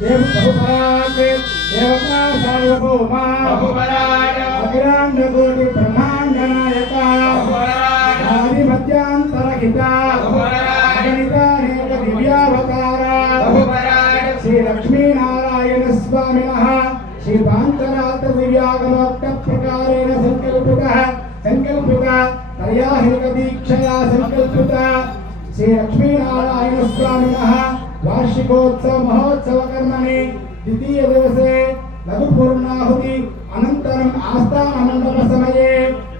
देवता सार्वभौमा अखिलांड कोटि ब्रह्मांड नायक आदि मध्यांतरहिता अगणितानेक दिव्यावतार श्री लक्ष्मी नारायण स्वामिनः श्री पांचरात्र दिव्यागमोक्त प्रकारेण संकल्पिता त्रयाहिक दीक्षया संकल्पिता श्री लक्ष्मी नारायण स्वामिनः वार्षिकोत्सव महोत्सव कर्मणि द्वितीय दिवसे लघु पूर्णाहुति अनंतरम आस्थान मंडप समये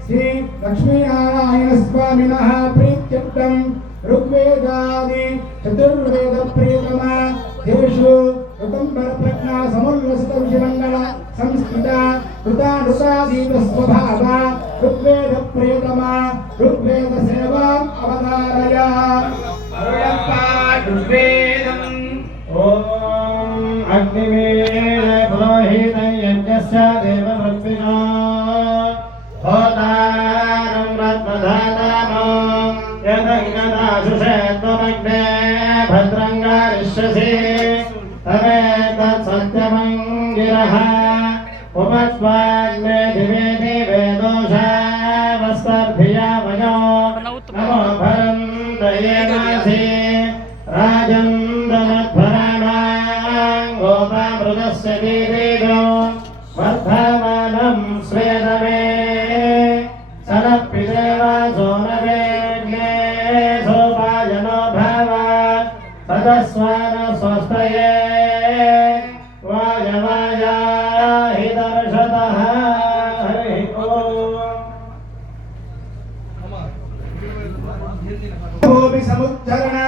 श्री लक्ष्मी नारायण स्वामिनः प्रीत्यर्थम ऋग्वेदादि चतुर्वेद प्रियतम देशु ऋतंबर प्रज्ञा समुल्लसित विषमंगल संस्कृता ऋतानुसादीत स्वभाव ऋग्वेद प्रियतम ऋग्वेद सेवाम अवतारय ऋग्वेदम् ओम अग्निवेद पुरोहित यज्ञस्य देववृत्तिनो होतारं रत्नधातानो यदङ्गदाशुषे त्वमग्ने भद्रं गारिष्यसि तमेतत् सत्यमङ्गिरः उपस्वाग्ने दिवे दिवे दोषावस्तर्भिया वयो नमो भरं दयेनासि राजन्द्रमध्वराणां गोपामृतस्य दीर्घो वर्धमानं स्वेदमे सनप्पिदेवा सोनवेज्ञे सोपायनो भव तदस्वान स्वस्तये वायवाया हि दर्शतः हरिः ओम् समुद्धरण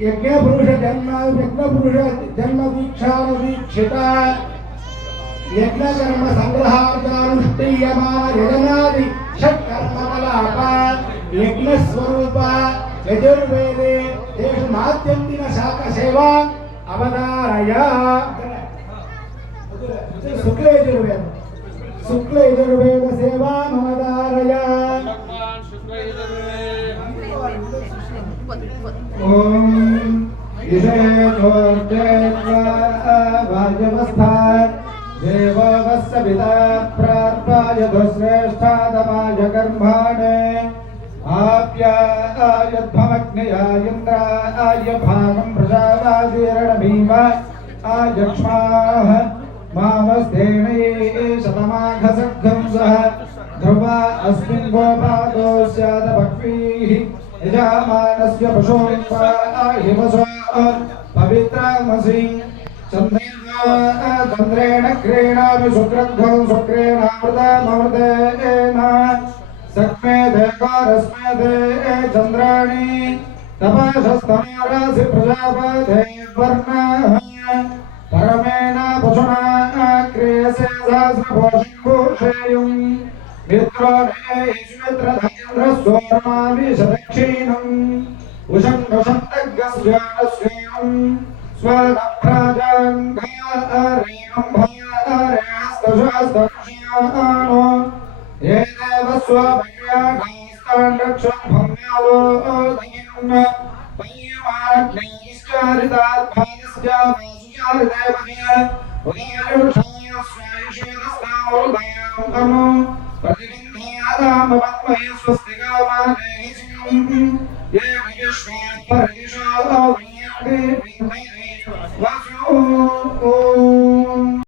यज्ञ पुरुष जन्म दीक्षा दीक्षिता यज्ञ कर्म संग्रहार्थानुष्ठीयमान यजनादि षट्कर्मकलाप यज्ञ स्वरूप यजुर्वेदे तेषु माध्यन्तिन शाख सेवा अवतारय शुक्ल यजुर्वेद सेवा अवतारय ओम भाग्यवस्था देववस्य पिता प्रार्थाय श्रेष्ठादमाय कर्माणे आप्यायध्वमग्नयाय इन्द्राय भागं प्रजावादिरणमीव आयक्ष्माः मावस्तेनै शतमाघसग्धं सह ध्रुवा अस्मिन् गोपादो स्यादभक्वीः यजामानस्य पशोऽहिमसो पवित्रमसि चन्द्रेण क्रीणामि शुक्रध्वं शुक्रेणामृतमृतेन सक्मे देवारस्मे चन्द्राणि तपसस्तमारासि प्रजापते वर्णः परमेण पशुना क्रियसे सहस्रभूषेयुम् मित्रोर्माविशदक्षिणम् उषङ्गशब्दगस्यास्वेयम् स्वरप्राजाङ्गारेणम् भारेस्तशस्तक्ष्यानो ये देव स्वभयागास्ताण्डक्षभम्यालो दयिन् पय्यमाग्नैश्चारिताद्भागस्यामासुचारिदेवस्य उदयरुषायस्वैषेदस्तावोदयाम् प्रतिबिन्ध्यादामवत्महे स्वस्तिकामानेहिसिम् ये विश्वे परदिशो वसु